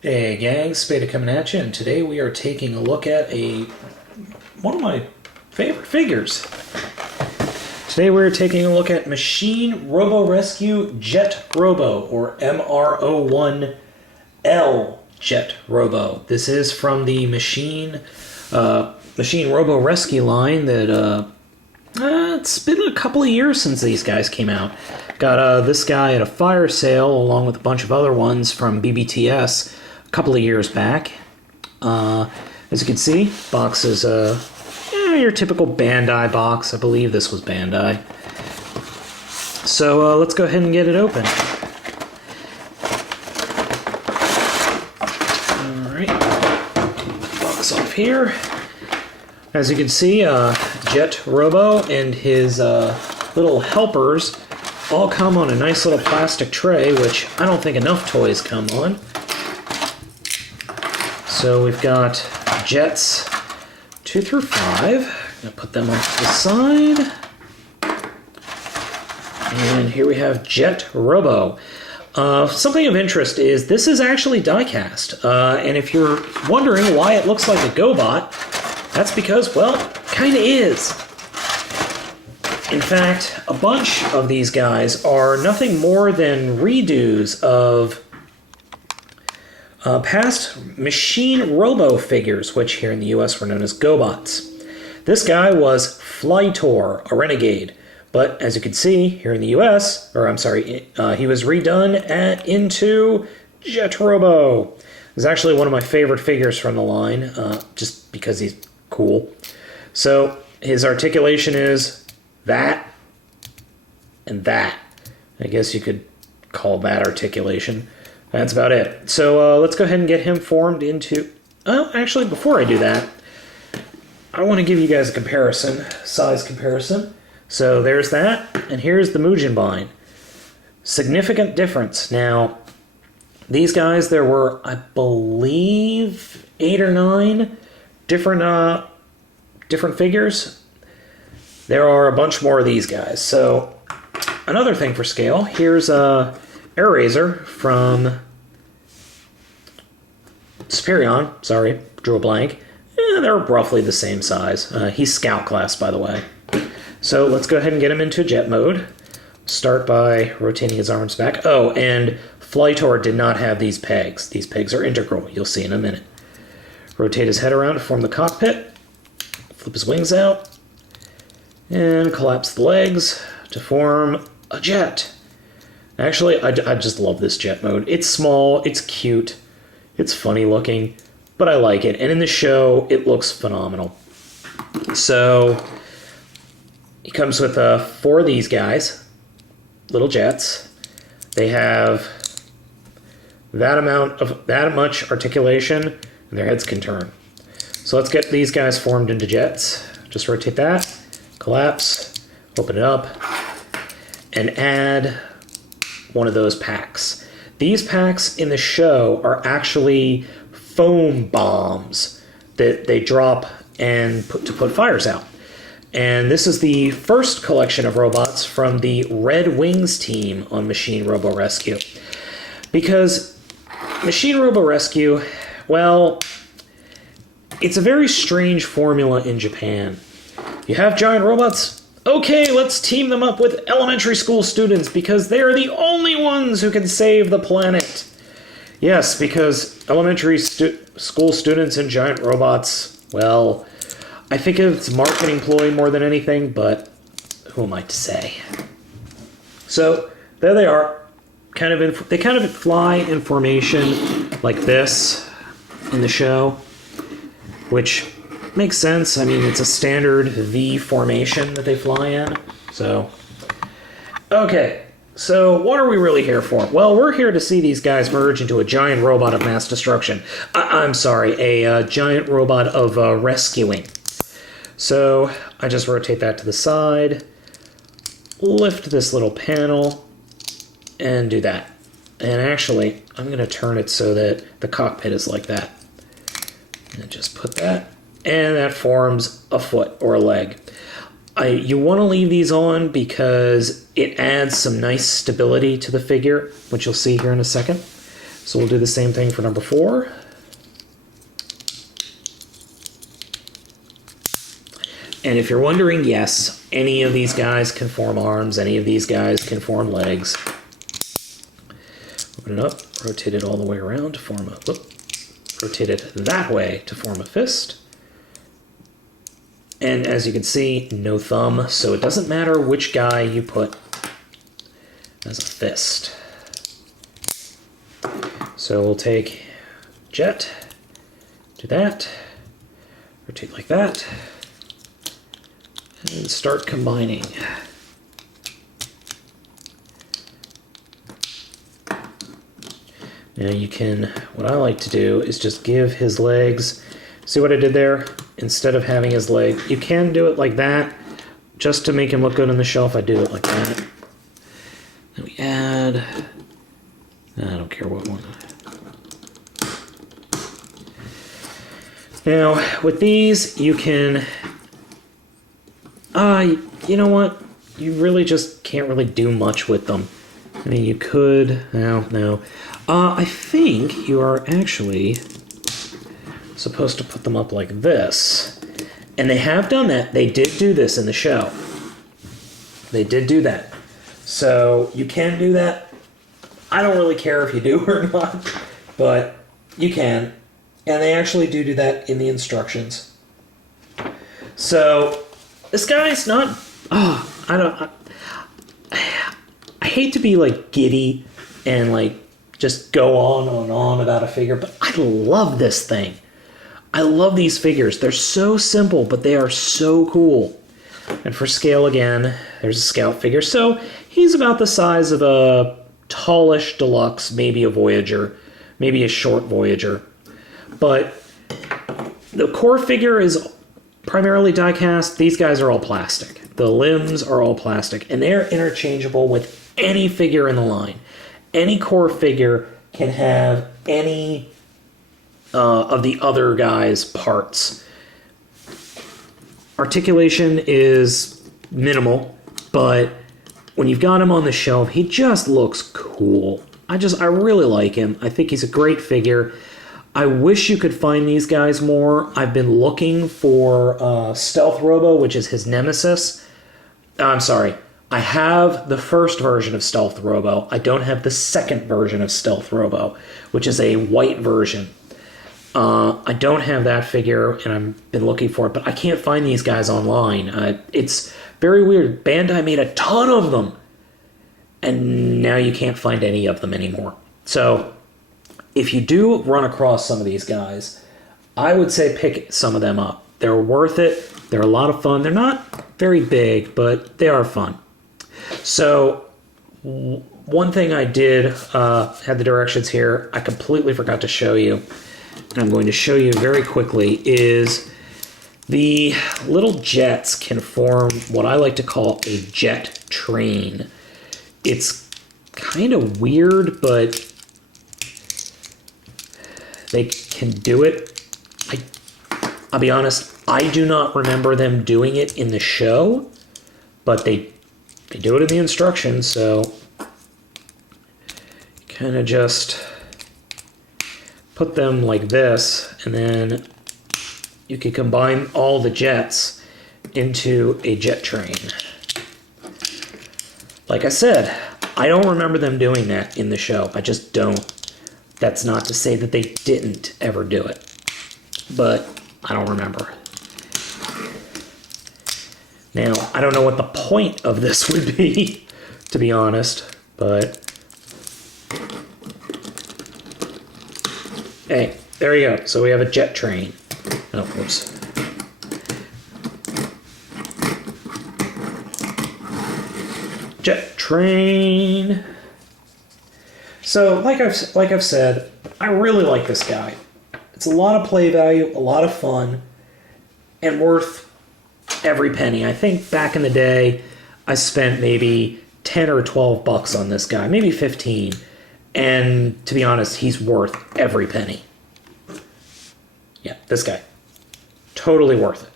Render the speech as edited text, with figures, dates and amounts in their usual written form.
Hey gang, Spada coming at you, and today we are taking a look at one of my favorite figures. Today we're taking a look at Machine Robo Rescue Jet Robo, or MRO1L Jet Robo. This is from the Machine Robo Rescue line that it's been a couple of years since these guys came out. Got this guy at a fire sale along with a bunch of other ones from BBTS a couple of years back. As you can see, box is your typical Bandai box. I believe this was Bandai. So let's go ahead and get it open. Alright, box off here. As you can see, Jet Robo and his little helpers all come on a nice little plastic tray, which I don't think enough toys come on. So we've got Jets 2 through 5. I'm going to put them off to the side. And here we have Jet Robo. Something of interest is this is actually die-cast. And if you're wondering why it looks like a GoBot, that's because, well, kind of is. In fact, a bunch of these guys are nothing more than redos of past Machine Robo figures, which here in the US were known as GoBots. This guy was Flytor, a renegade. But as you can see, here in the US, he was redone into Jet Robo. It's actually one of my favorite figures from the line, just because he's cool. So his articulation is that and that. I guess you could call that articulation. That's about it. So let's go ahead and get him formed into... Oh, actually, before I do that, I want to give you guys a comparison, size comparison. So there's that, and here's the Mujinbine. Significant difference. Now, these guys, there were, I believe, 8 or 9 different figures. There are a bunch more of these guys. So another thing for scale, here's Airazor from Superion. Sorry, drew a blank. They're roughly the same size. He's Scout class, by the way. So let's go ahead and get him into jet mode. Start by rotating his arms back. Oh, and Flytor did not have these pegs. These pegs are integral. You'll see in a minute. Rotate his head around to form the cockpit. Flip his wings out. And collapse the legs to form a jet. Actually, I just love this jet mode. It's small, it's cute, it's funny looking, but I like it. And in the show, it looks phenomenal. So, he comes with 4 of these guys, little jets. They have that much articulation, and their heads can turn. So let's get these guys formed into jets. Just rotate that, collapse, open it up, and add one of those packs. These packs in the show are actually foam bombs that they drop and put fires out. And this is the first collection of robots from the Red Wings team on Machine Robo Rescue. Because Machine Robo Rescue, well, it's a very strange formula in Japan. You have giant robots. Okay, let's team them up with elementary school students because they're the only ones who can save the planet. Yes, because elementary school students and giant robots, well, I think it's a marketing ploy more than anything, but who am I to say? So, there they are. They kind of fly in formation like this in the show, which makes sense. I mean, it's a standard V formation that they fly in. So, okay. So, what are we really here for? Well, we're here to see these guys merge into a giant robot of mass destruction. I'm sorry, a giant robot of rescuing. So, I just rotate that to the side, lift this little panel, and do that. And actually, I'm going to turn it so that the cockpit is like that. And just put that. And that forms a foot or a leg. You want to leave these on because it adds some nice stability to the figure, which you'll see here in a second. So we'll do the same thing for number 4. And if you're wondering, yes, any of these guys can form arms, any of these guys can form legs. Open it up, rotate it all the way around to form a, rotate it that way to form a fist. And as you can see, no thumb, so it doesn't matter which guy you put as a fist. So we'll take Jet, do that, rotate like that, and start combining. Now you can, what I like to do is just give his legs, see what I did there? Instead of having his leg, you can do it like that, just to make him look good on the shelf, I do it like that. Then we add, I don't care what one. Now, with these, you can, you know what? You really just can't really do much with them. I mean, you could, no. I think you are actually supposed to put them up like this. And they have done that. They did do this in the show. They did do that. So you can do that. I don't really care if you do or not, but you can. And they actually do that in the instructions. So this guy's not, I hate to be like giddy and like just go on and on about a figure, but I love this thing. I love these figures. They're so simple, but they are so cool. And for scale again, there's a Scout figure. So he's about the size of a tallish deluxe, maybe a Voyager, maybe a short Voyager. But the core figure is primarily die-cast. These guys are all plastic. The limbs are all plastic, and they're interchangeable with any figure in the line. Any core figure can have any of the other guys' parts. Articulation is minimal, but when you've got him on the shelf, he just looks cool. I really like him. I think he's a great figure. I wish you could find these guys more. I've been looking for Stealth Robo, which is his nemesis. I'm sorry. I have the first version of Stealth Robo. I don't have the second version of Stealth Robo, which is a white version. I don't have that figure, and I've been looking for it, but I can't find these guys online. It's very weird. Bandai made a ton of them, and now you can't find any of them anymore. So if you do run across some of these guys, I would say pick some of them up. They're worth it. They're a lot of fun. They're not very big, but they are fun. So one thing I did, had the directions here, I completely forgot to show you, and I'm going to show you very quickly, is the little jets can form what I like to call a jet train. It's kind of weird, but they can do it. I'll be honest, I do not remember them doing it in the show, but they do it in the instructions, so kind of just put them like this, and then you can combine all the jets into a jet train. Like I said, I don't remember them doing that in the show. I just don't. That's not to say that they didn't ever do it, but I don't remember. Now, I don't know what the point of this would be, to be honest, but hey, there you go. So we have a jet train. Oh, whoops. Jet train. So, like I've said, I really like this guy. It's a lot of play value, a lot of fun, and worth every penny. I think back in the day, I spent maybe 10 or 12 bucks on this guy, maybe 15. And to be honest, he's worth every penny. Yeah, this guy. Totally worth it.